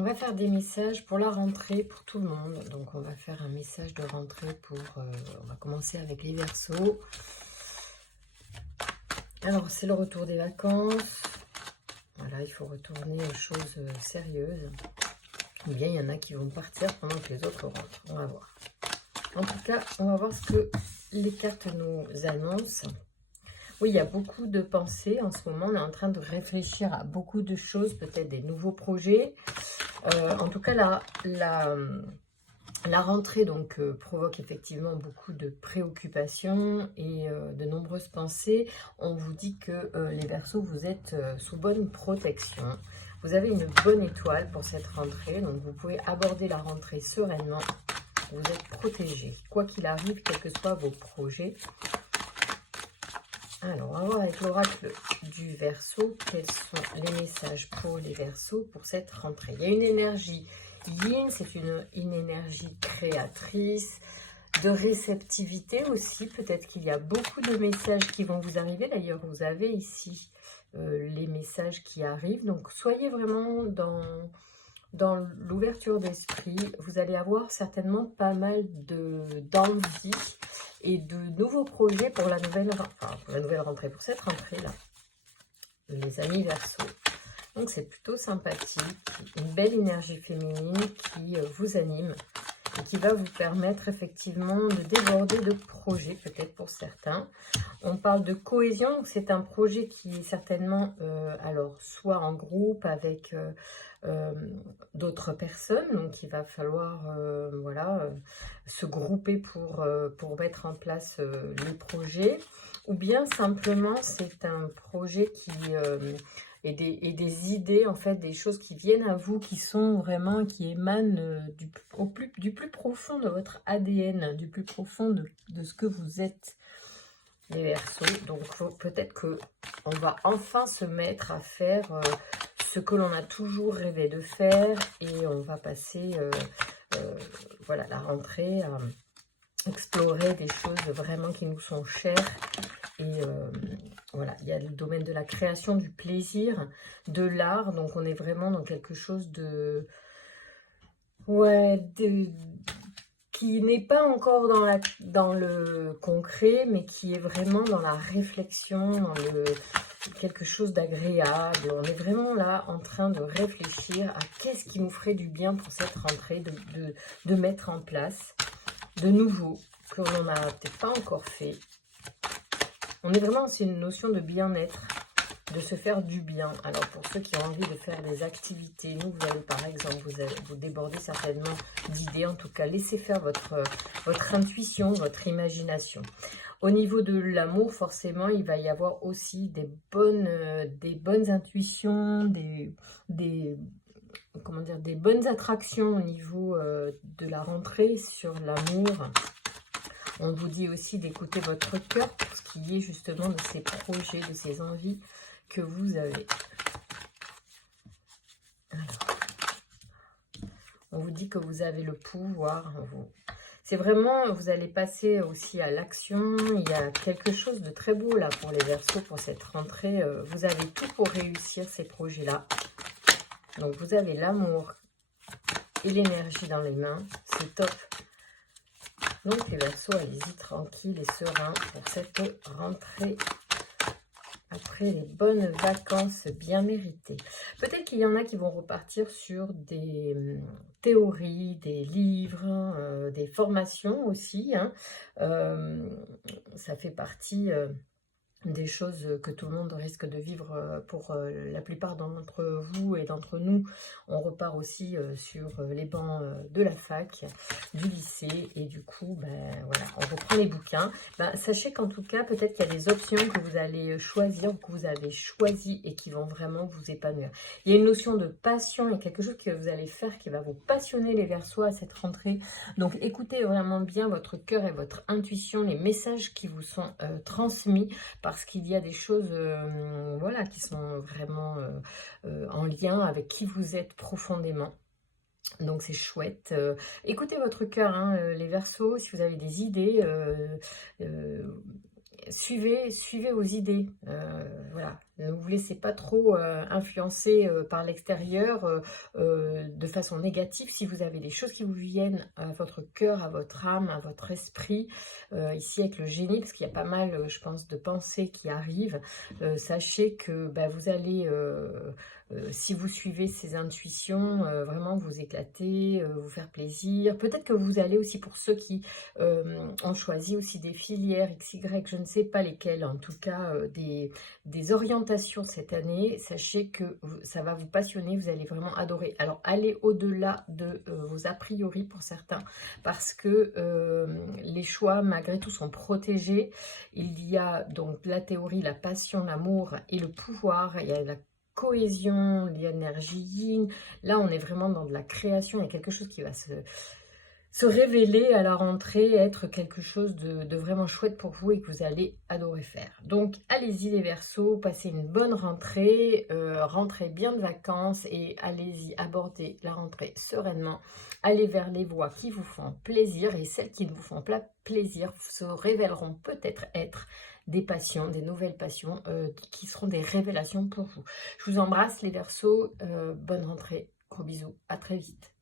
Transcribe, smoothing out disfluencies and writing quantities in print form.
On va faire des messages pour la rentrée, pour tout le monde. Donc, on va faire un message de rentrée pour... on va commencer avec les Verseaux. Alors, c'est le retour des vacances. Voilà, il faut retourner aux choses sérieuses. Ou bien, il y en a qui vont partir pendant que les autres rentrent. On va voir. En tout cas, on va voir ce que les cartes nous annoncent. Oui, il y a beaucoup de pensées en ce moment. On est en train de réfléchir à beaucoup de choses, peut-être des nouveaux projets. En tout cas, la rentrée donc provoque effectivement beaucoup de préoccupations et de nombreuses pensées. On vous dit que les Verseaux, vous êtes sous bonne protection. Vous avez une bonne étoile pour cette rentrée, donc vous pouvez aborder la rentrée sereinement. Vous êtes protégés, quoi qu'il arrive, quels que soient vos projets. Alors, on va voir avec l'oracle du Verseau, quels sont les messages pour les Verseaux pour cette rentrée. Il y a une énergie yin, c'est une énergie créatrice, de réceptivité aussi. Peut-être qu'il y a beaucoup de messages qui vont vous arriver. D'ailleurs, vous avez ici les messages qui arrivent. Donc, soyez vraiment dans l'ouverture d'esprit. Vous allez avoir certainement pas mal d'envie et de nouveaux projets pour la nouvelle rentrée, pour cette rentrée-là, les amis Verseaux. Donc, c'est plutôt sympathique, une belle énergie féminine qui vous anime et qui va vous permettre effectivement de déborder de projets, peut-être pour certains. On parle de cohésion, c'est un projet qui est certainement, alors, soit en groupe avec d'autres personnes, donc il va falloir se grouper pour mettre en place les projets, ou bien simplement c'est un projet qui et des idées, en fait, des choses qui viennent à vous, qui sont vraiment, qui émanent du plus profond de votre ADN, du plus profond de ce que vous êtes, les Verseaux. Donc peut-être que on va enfin se mettre à faire ce que l'on a toujours rêvé de faire, et on va passer voilà, la rentrée à explorer des choses vraiment qui nous sont chères. Et voilà, il y a le domaine de la création, du plaisir, de l'art. Donc on est vraiment dans quelque chose de... Ouais, qui n'est pas encore dans le concret, mais qui est vraiment dans la réflexion, dans quelque chose d'agréable. On est vraiment là en train de réfléchir à qu'est-ce qui nous ferait du bien pour cette rentrée, de mettre en place de nouveau, que l'on n'a peut-être pas encore fait. On est vraiment, c'est une notion de bien-être, de se faire du bien. Alors pour ceux qui ont envie de faire des activités, vous allez par exemple, vous déborder certainement d'idées. En tout cas, laissez faire votre intuition, votre imagination. Au niveau de l'amour, forcément, il va y avoir aussi des bonnes intuitions, des bonnes attractions au niveau de la rentrée sur l'amour. On vous dit aussi d'écouter votre cœur pour ce qui est justement de ces projets, de ces envies que vous avez. Alors, on vous dit que vous avez le pouvoir. C'est vraiment, vous allez passer aussi à l'action. Il y a quelque chose de très beau là pour les Verseaux, pour cette rentrée. Vous avez tout pour réussir ces projets-là. Donc, vous avez l'amour et l'énergie dans les mains. C'est top. Donc, les Verseaux, allez-y tranquille et serein pour cette rentrée. Après les bonnes vacances bien méritées. Peut-être qu'il y en a qui vont repartir sur des théories, des livres, des formations aussi. Hein. Ça fait partie des choses que tout le monde risque de vivre pour la plupart d'entre vous et d'entre nous. On repart aussi sur les bancs de la fac, du lycée, et du coup, voilà, on reprend les bouquins. Sachez qu'en tout cas, peut-être qu'il y a des options que vous allez choisir, ou que vous avez choisies et qui vont vraiment vous épanouir. Il y a une notion de passion, il y a quelque chose que vous allez faire qui va vous passionner, les Verseaux, à cette rentrée. Donc écoutez vraiment bien votre cœur et votre intuition, les messages qui vous sont transmis, parce qu'il y a des choses voilà, qui sont vraiment en lien avec qui vous êtes profondément. Donc c'est chouette. Écoutez votre cœur, hein, les Verseaux, si vous avez des idées, suivez vos idées. Voilà, Ne vous laissez pas trop influencer par l'extérieur de façon négative. Si vous avez des choses qui vous viennent à votre cœur, à votre âme, à votre esprit, ici avec le génie, parce qu'il y a pas mal, je pense, de pensées qui arrivent, sachez que bah, vous allez... si vous suivez ces intuitions, vraiment vous éclater, vous faire plaisir. Peut-être que vous allez aussi, pour ceux qui ont choisi aussi des filières XY, je ne sais pas lesquelles, en tout cas des orientations cette année, sachez que ça va vous passionner, vous allez vraiment adorer. Alors allez au-delà de vos a priori pour certains, parce que les choix malgré tout sont protégés. Il y a donc la théorie, la passion, l'amour et le pouvoir. Il y a la cohésion, l'énergie yin. Là, on est vraiment dans de la création. Il y a quelque chose qui va se révéler à la rentrée, être quelque chose de vraiment chouette pour vous et que vous allez adorer faire. Donc, allez-y les Verseaux, passez une bonne rentrée, rentrez bien de vacances et allez-y aborder la rentrée sereinement. Allez vers les voies qui vous font plaisir et celles qui ne vous font pas plaisir se révéleront peut-être être des passions, des nouvelles passions qui seront des révélations pour vous. Je vous embrasse les Verseaux, bonne rentrée, gros bisous, à très vite.